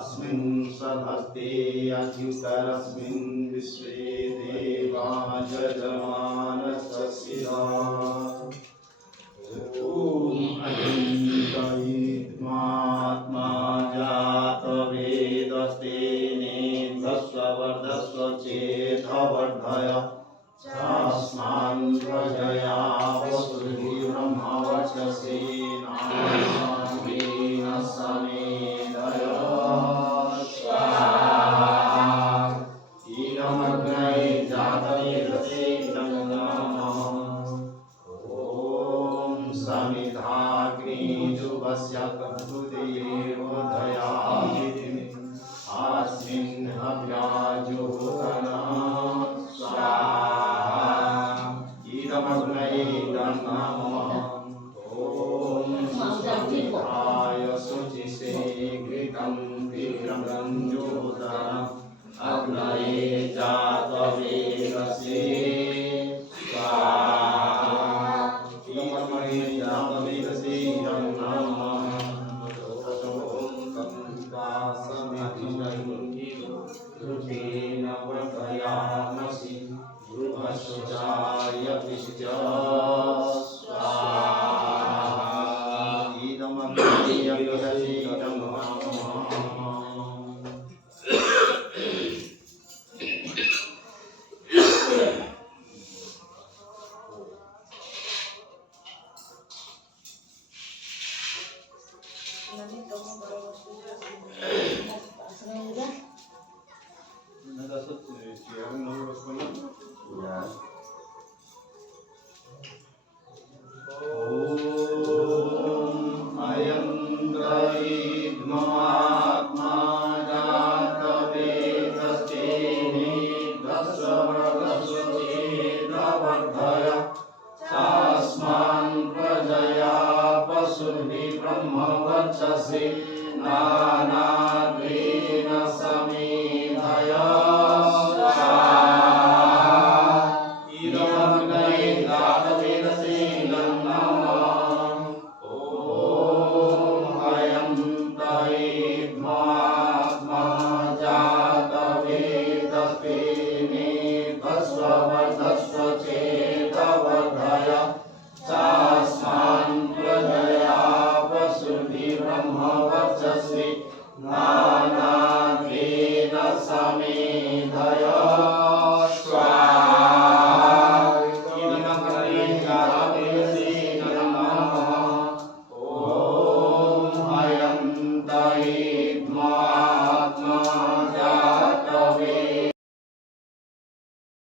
अस्मिन् सदस्ते अच्युतरस्मिन् विश्वे देवा यजमानस्य ॐ अहिंसयित्मात्मा जातवेदस्तेने धस्ववर्धस्व चेदवर्धय तस्मान् प्रजया वसुभिः ब्रह्मवर्चसे नामेन समेधय इदमग्नये जातवेदसे इदं नमः समिधाग्निजुवस्य कद्रुदेवोदयादिति अस्मिन् हव्याजुहोतन स्वाहा इदमग्नये नमः ॐ सुसमिधाय शुचिसे घृतं तीव्रं ज्योतन अग्नये जातवेदसे ब्रह्मवर्चसे नानाद्वेन समेधय इदमग्नये जातवेदसे नमः ॐ अयं तयेद्मात्मा जातवेदस्तेने भस्ववर्धस्व चेदवर्धय तस्मान् प्रजया ब्रह्मवर्चसे नानाद्वेन समेधय